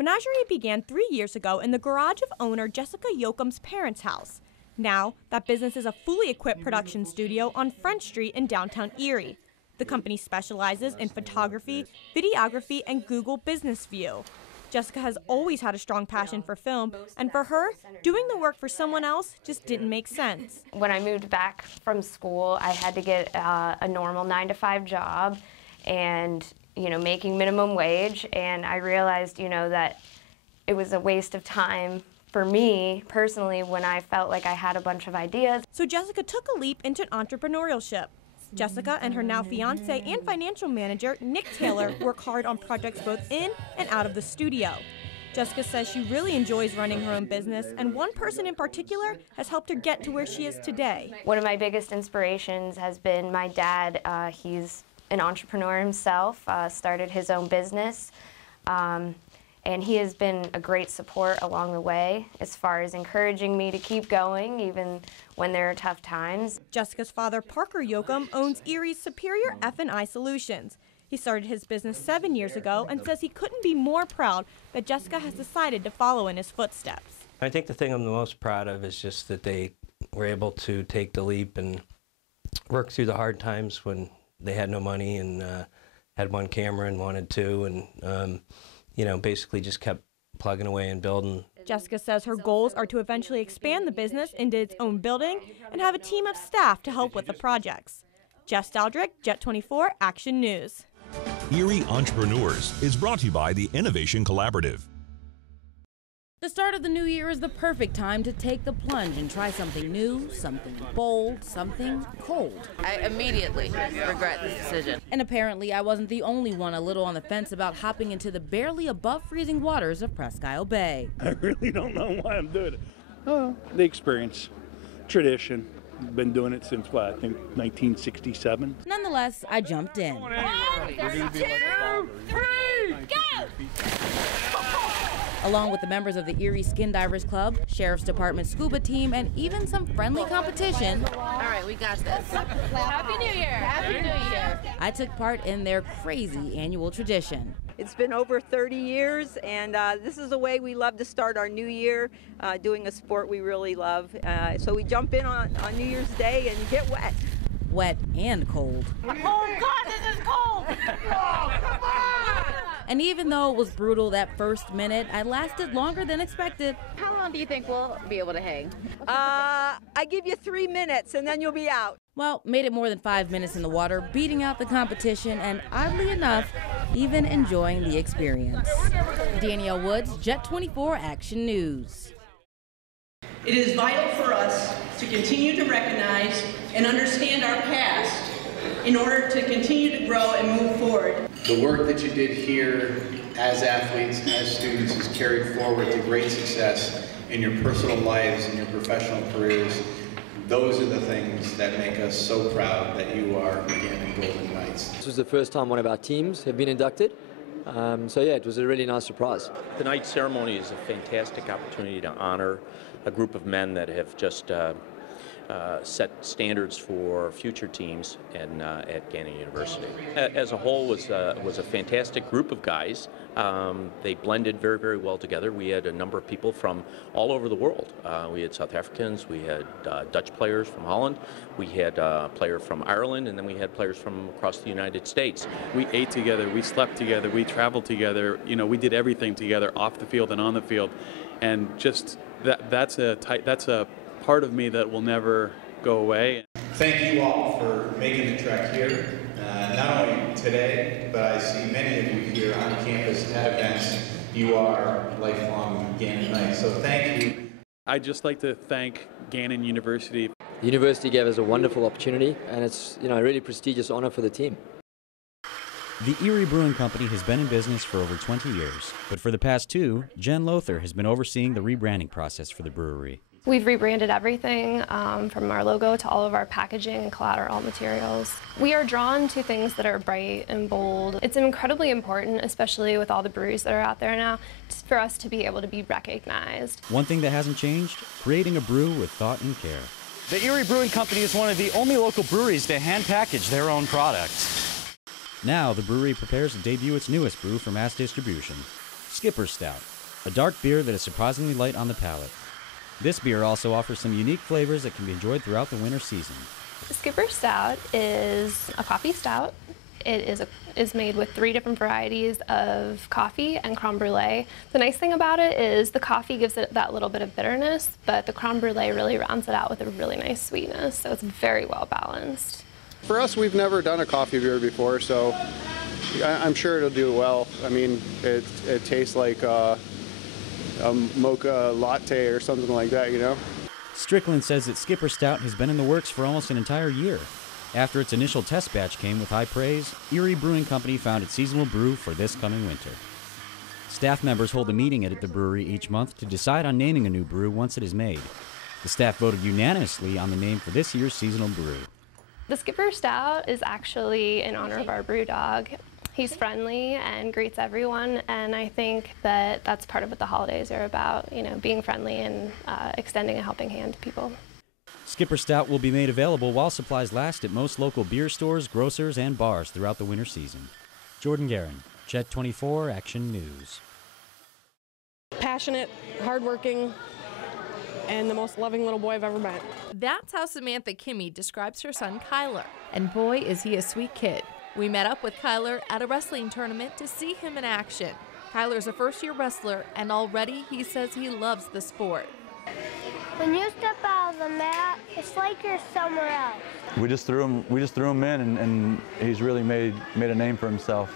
Menagerie began 3 years ago in the garage of owner Jessica Yoakum's parents' house. Now, that business is a fully equipped production studio on Front Street in downtown Erie. The company specializes in photography, videography, and Google Business View. Jessica has always had a strong passion for film, and for her, doing the work for someone else just didn't make sense. When I moved back from school, I had to get a normal 9-to-5 job and, making minimum wage, and I realized, that it was a waste of time for me personally when I felt like I had a bunch of ideas. So Jessica took a leap into entrepreneurship. Jessica and her now fiance and financial manager, Nick Taylor, work hard on projects both in and out of the studio. Jessica says she really enjoys running her own business, and one person in particular has helped her get to where she is today. One of my biggest inspirations has been my dad. He's an entrepreneur himself, started his own business, and he has been a great support along the way as far as encouraging me to keep going even when there are tough times. Jessica's father, Parker Yoakum, owns Erie's Superior F&I Solutions. He started his business 7 years ago and says he couldn't be more proud that Jessica has decided to follow in his footsteps. I think the thing I'm the most proud of is just that they were able to take the leap and work through the hard times when they had no money and had one camera and wanted two, and basically just kept plugging away and building. Jessica says her goals are to eventually expand the business into its own building and have a team of staff to help with the projects. Jess Daldrick, JET-24 Action News. Erie Entrepreneurs is brought to you by the Innovation Collaborative. The start of the new year is the perfect time to take the plunge and try something new, something bold, something cold. I immediately regret this decision. And apparently I wasn't the only one a little on the fence about hopping into the barely above freezing waters of Presque Isle Bay. I really don't know why I'm doing it. Oh, the experience, tradition. Been doing it since, I think 1967. Nonetheless, I jumped in. 1, 2, 3, go! Along with the members of the Erie Skin Divers Club, Sheriff's Department scuba team, and even some friendly competition. All right, we got this. Happy New Year! Happy New Year! I took part in their crazy annual tradition. It's been over 30 years, and this is the way we love to start our new year, doing a sport we really love. So we jump in on New Year's Day and get wet. Wet and cold. Oh God, this is cold! Oh, come on! And even though it was brutal that first minute, I lasted longer than expected. How long do you think we'll be able to hang? I give you 3 minutes, and then you'll be out. Well, made it more than 5 minutes in the water, beating out the competition, and oddly enough, even enjoying the experience. Danielle Woods, JET-24 Action News. It is vital for us to continue to recognize and understand our past in order to continue to grow and move forward. The work that you did here as athletes, as students, is carried forward to great success in your personal lives and your professional careers. Those are the things that make us so proud that you are again in Golden Knights. This was the first time one of our teams have been inducted. So yeah, it was a really nice surprise. Tonight's ceremony is a fantastic opportunity to honor a group of men that have just set standards for future teams at Gannon University. As a whole, was a fantastic group of guys. They blended very, very well together. We had a number of people from all over the world. We had South Africans, we had Dutch players from Holland, we had a player from Ireland, and then we had players from across the United States. We ate together, we slept together, we traveled together. We did everything together, off the field and on the field, and just that's a part of me that will never go away. Thank you all for making the trek here, not only today, but I see many of you here on campus at events. You are lifelong Gannon Knights, so thank you. I'd just like to thank Gannon University. The university gave us a wonderful opportunity, and it's a really prestigious honor for the team. The Erie Brewing Company has been in business for over 20 years, but for the past 2, Jen Lothar has been overseeing the rebranding process for the brewery. We've rebranded everything from our logo to all of our packaging and collateral materials. We are drawn to things that are bright and bold. It's incredibly important, especially with all the breweries that are out there now, for us to be able to be recognized. One thing that hasn't changed, creating a brew with thought and care. The Erie Brewing Company is one of the only local breweries to hand package their own products. Now the brewery prepares to debut its newest brew for mass distribution. Skipper Stout, a dark beer that is surprisingly light on the palate. This beer also offers some unique flavors that can be enjoyed throughout the winter season. Skipper Stout is a coffee stout. It is made with 3 different varieties of coffee and creme brulee. The nice thing about it is the coffee gives it that little bit of bitterness, but the creme brulee really rounds it out with a really nice sweetness, so it's very well balanced. For us, we've never done a coffee beer before, so I'm sure it'll do well. I mean, it tastes like a mocha latte or something like that, you know? Strickland says that Skipper Stout has been in the works for almost an entire year. After its initial test batch came with high praise, Erie Brewing Company found its seasonal brew for this coming winter. Staff members hold a meeting at the brewery each month to decide on naming a new brew once it is made. The staff voted unanimously on the name for this year's seasonal brew. The Skipper Stout is actually in honor of our brew dog. He's friendly and greets everyone, and I think that that's part of what the holidays are about, you know, being friendly and extending a helping hand to people. Skipper Stout will be made available while supplies last at most local beer stores, grocers, and bars throughout the winter season. Jordan Guerin, JET-24 Action News. Passionate, hardworking, and the most loving little boy I've ever met. That's how Samantha Kimmy describes her son Kyler. And boy, is he a sweet kid. We met up with Kyler at a wrestling tournament to see him in action. Kyler's a first-year wrestler, and already he says he loves the sport. When you step out of the mat, it's like you're somewhere else. We just threw him in, and he's really made a name for himself.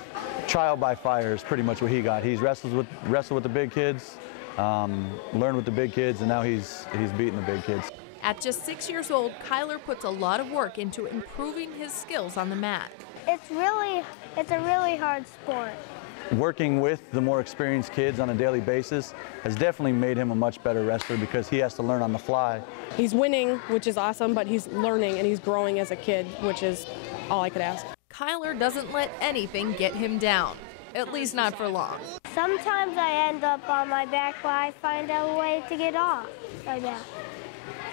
Trial by fire is pretty much what he got. He's wrestled with the big kids, learned with the big kids, and now he's beating the big kids. At just 6 years old, Kyler puts a lot of work into improving his skills on the mat. It's a really hard sport. Working with the more experienced kids on a daily basis has definitely made him a much better wrestler because he has to learn on the fly. He's winning, which is awesome, but he's learning and he's growing as a kid, which is all I could ask. Kyler doesn't let anything get him down, at least not for long. Sometimes I end up on my back, but I find a way to get off my back.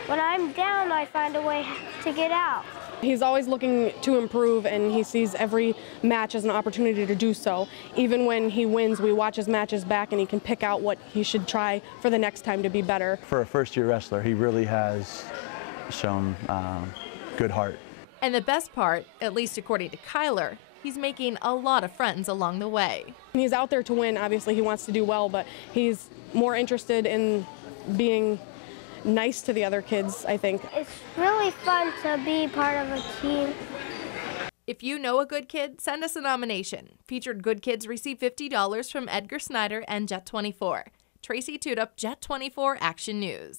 When I'm down, I find a way to get out. He's always looking to improve, and he sees every match as an opportunity to do so. Even when he wins, we watch his matches back, and he can pick out what he should try for the next time to be better. For a first-year wrestler, he really has shown good heart. And the best part, at least according to Kyler, he's making a lot of friends along the way. He's out there to win. Obviously, he wants to do well, but he's more interested in being nice to the other kids, I think. It's really fun to be part of a team. If you know a good kid, send us a nomination. Featured good kids receive $50 from Edgar Snyder and JET-24. Tracy Tudup, JET-24 Action News.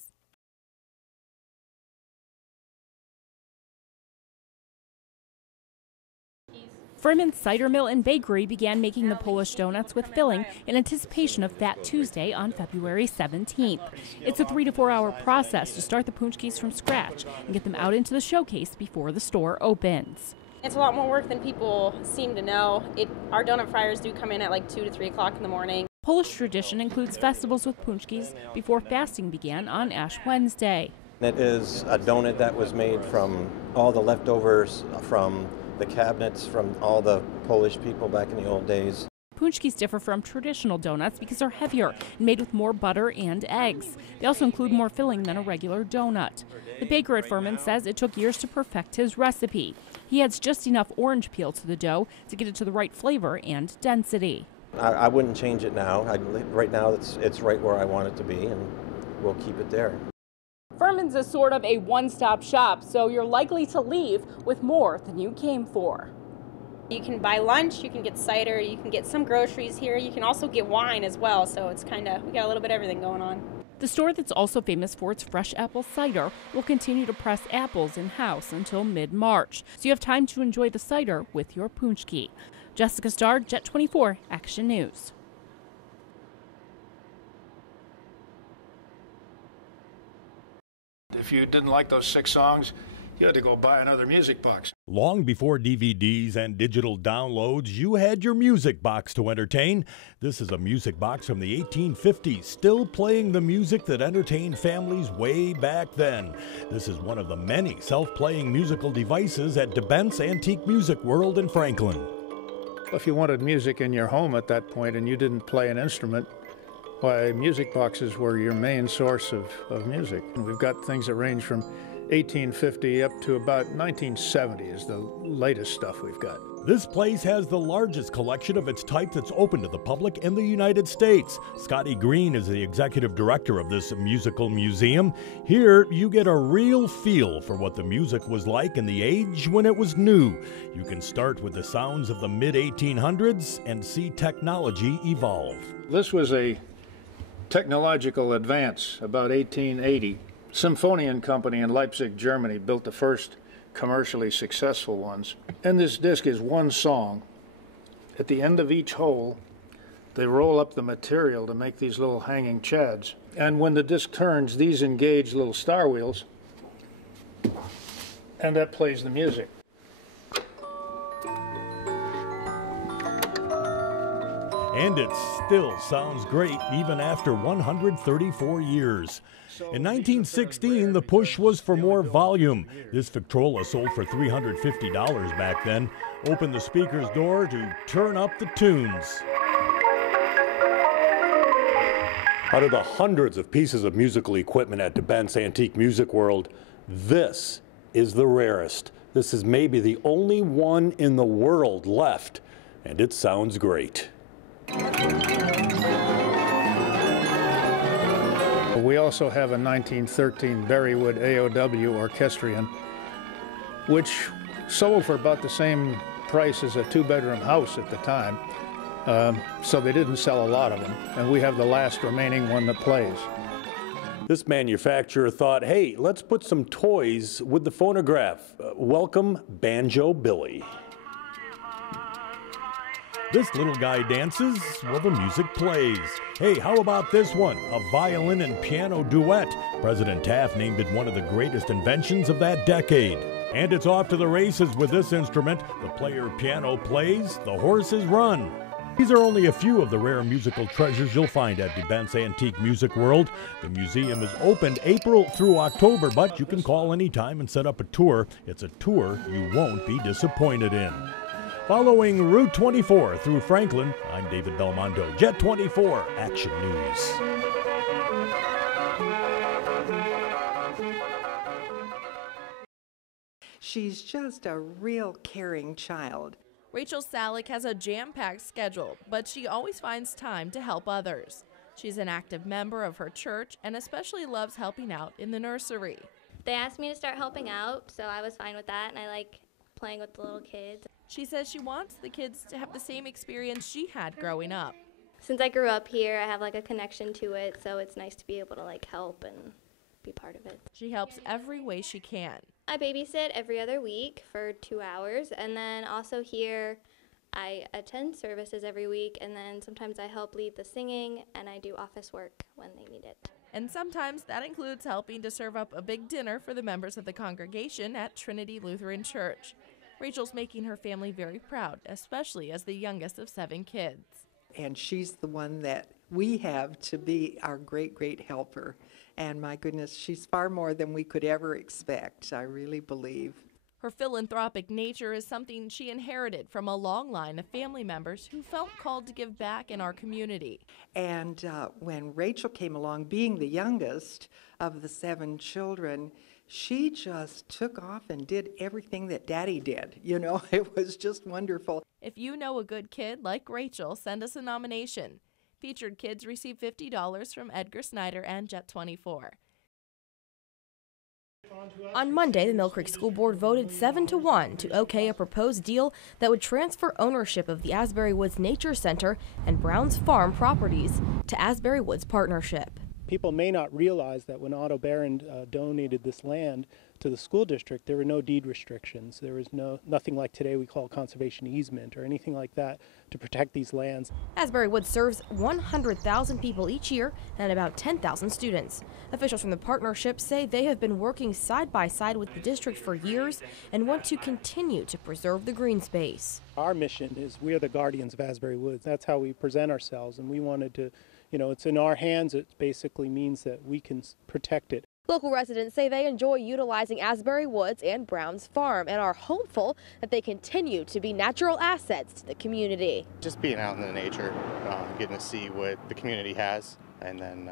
Furman's Cider Mill and Bakery began making the Polish donuts with filling in anticipation of Fat Tuesday on February 17th. It's a 3 to 4 hour process to start the punchkis from scratch and get them out into the showcase before the store opens. It's a lot more work than people seem to know. Our donut fryers do come in at like 2 to 3 o'clock in the morning. Polish tradition includes festivals with punchkis before fasting began on Ash Wednesday. It is a donut that was made from all the leftovers from the cabinets from all the Polish people back in the old days. Punchkis differ from traditional donuts because they're heavier and made with more butter and eggs. They also include more filling than a regular donut. The baker at Furman says it took years to perfect his recipe. He adds just enough orange peel to the dough to get it to the right flavor and density. I wouldn't change it now. Right now it's right where I want it to be, and we'll keep it there. Furman's is sort of a one-stop shop, so you're likely to leave with more than you came for. You can buy lunch, you can get cider, you can get some groceries here, you can also get wine as well, so it's we got a little bit of everything going on. The store that's also famous for its fresh apple cider will continue to press apples in-house until mid-March, so you have time to enjoy the cider with your punchki. Jessica Starr, JET-24 Action News. If you didn't like those 6 songs, you had to go buy another music box. Long before DVDs and digital downloads, you had your music box to entertain. This is a music box from the 1850s, still playing the music that entertained families way back then. This is one of the many self-playing musical devices at DeBent's Antique Music World in Franklin. If you wanted music in your home at that point and you didn't play an instrument, why, music boxes were your main source of music. And we've got things that range from 1850 up to about 1970 is the latest stuff we've got. This place has the largest collection of its type that's open to the public in the United States. Scotty Green is the executive director of this musical museum. Here, you get a real feel for what the music was like in the age when it was new. You can start with the sounds of the mid-1800s and see technology evolve. This was a technological advance about 1880. Symphonian Company in Leipzig, Germany built the first commercially successful ones. And this disc is one song. At the end of each hole, they roll up the material to make these little hanging chads. And when the disc turns, these engage little star wheels, and that plays the music. And it still sounds great even after 134 years. In 1916, the push was for more volume. This Victrola sold for $350 back then. Open the speaker's door to turn up the tunes. Out of the hundreds of pieces of musical equipment at DeBent's Antique Music World, this is the rarest. This is maybe the only one in the world left, and it sounds great. We also have a 1913 Berrywood AOW Orchestrion, which sold for about the same price as a two-bedroom house at the time. So they didn't sell a lot of them, and we have the last remaining one that plays. This manufacturer thought, hey, let's put some toys with the phonograph. Welcome Banjo Billy. This little guy dances while the music plays. Hey, how about this one? A violin and piano duet. President Taft named it one of the greatest inventions of that decade. And it's off to the races with this instrument. The player piano plays, the horses run. These are only a few of the rare musical treasures you'll find at DeBent's Antique Music World. The museum is open April through October, but you can call anytime and set up a tour. It's a tour you won't be disappointed in. Following Route 24 through Franklin, I'm David Belmondo, Jet 24 Action News. She's just a real caring child. Rachel Salick has a jam-packed schedule, but she always finds time to help others. She's an active member of her church and especially loves helping out in the nursery. They asked me to start helping out, so I was fine with that, and I like playing with the little kids. She says she wants the kids to have the same experience she had growing up. Since I grew up here, I have like a connection to it, so it's nice to be able to like help and be part of it. She helps every way she can. I babysit every other week for 2 hours, and then also here I attend services every week, and then sometimes I help lead the singing, and I do office work when they need it. And sometimes that includes helping to serve up a big dinner for the members of the congregation at Trinity Lutheran Church. Rachel's making her family very proud, especially as the youngest of 7 kids. And she's the one that we have to be our great, great helper. And my goodness, she's far more than we could ever expect, I really believe. Her philanthropic nature is something she inherited from a long line of family members who felt called to give back in our community. And when Rachel came along, being the youngest of the 7 children, she just took off and did everything that Daddy did. You know, it was just wonderful. If you know a good kid like Rachel, send us a nomination. Featured kids receive $50 from Edgar Snyder and Jet 24. On Monday, the Mill Creek School Board voted 7-1 to okay a proposed deal that would transfer ownership of the Asbury Woods Nature Center and Browns Farm properties to Asbury Woods Partnership. People may not realize that when Otto Barron donated this land to the school district, there were no deed restrictions. There was nothing like today we call conservation easement or anything like that to protect these lands. Asbury Woods serves 100,000 people each year and about 10,000 students. Officials from the partnership say they have been working side by side with the district for years and want to continue to preserve the green space. Our mission is we are the guardians of Asbury Woods. That's how we present ourselves, and we wanted to, you know, it's in our hands. It basically means that we can protect it. Local residents say they enjoy utilizing Asbury Woods and Brown's Farm and are hopeful that they continue to be natural assets to the community. Just being out in the nature, getting to see what the community has, and then,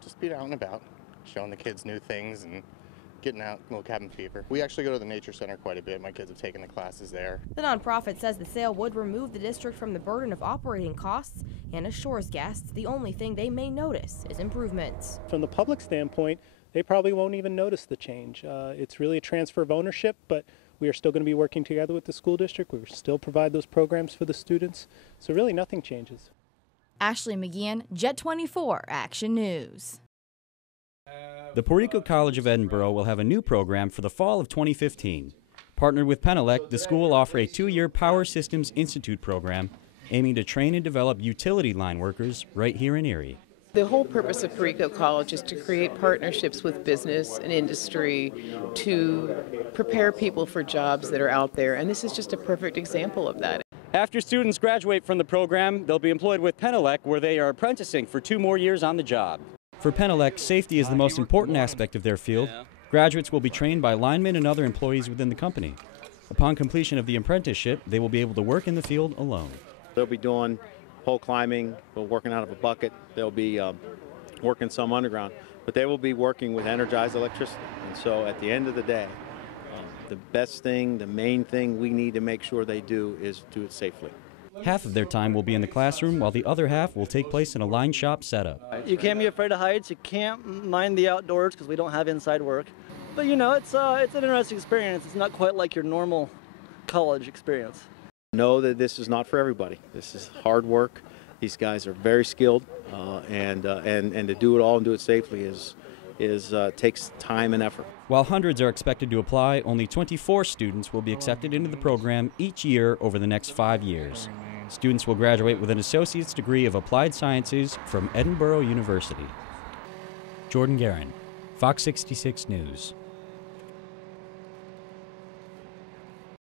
just being out and about, showing the kids new things and getting out, a little cabin fever. We actually go to the nature center quite a bit. My kids have taken the classes there. The nonprofit says the sale would remove the district from the burden of operating costs and assures guests the only thing they may notice is improvements. From the public standpoint, they probably won't even notice the change. It's really a transfer of ownership, but we are still going to be working together with the school district. We will still provide those programs for the students. So really nothing changes. Ashley McGeehan, JET-24 Action News. The Puerto Rico College of Edinburgh will have a new program for the fall of 2015. Partnered with Penelec, the school will offer a 2-year Power Systems Institute program aiming to train and develop utility line workers right here in Erie. The whole purpose of Puerto Rico College is to create partnerships with business and industry to prepare people for jobs that are out there, and this is just a perfect example of that. After students graduate from the program, they'll be employed with Penelec, where they are apprenticing for 2 more years on the job. For Penelec, safety is the most important aspect of their field. Graduates will be trained by linemen and other employees within the company. Upon completion of the apprenticeship, they will be able to work in the field alone. They'll be doing pole climbing, working out of a bucket. They'll be working some underground, but they will be working with energized electricity. And so at the end of the day, the best thing, the main thing we need to make sure they do is do it safely. Half of their time will be in the classroom, while the other half will take place in a line shop setup. You can't be afraid of heights. You can't mind the outdoors because we don't have inside work. But it's an interesting experience. It's not quite like your normal college experience. Know that this is not for everybody. This is hard work. These guys are very skilled, and to do it all and do it safely takes time and effort. While hundreds are expected to apply, only 24 students will be accepted into the program each year over the next 5 years. Students will graduate with an associate's degree of applied sciences from Edinburgh University. Jordan Guerin, Fox 66 News.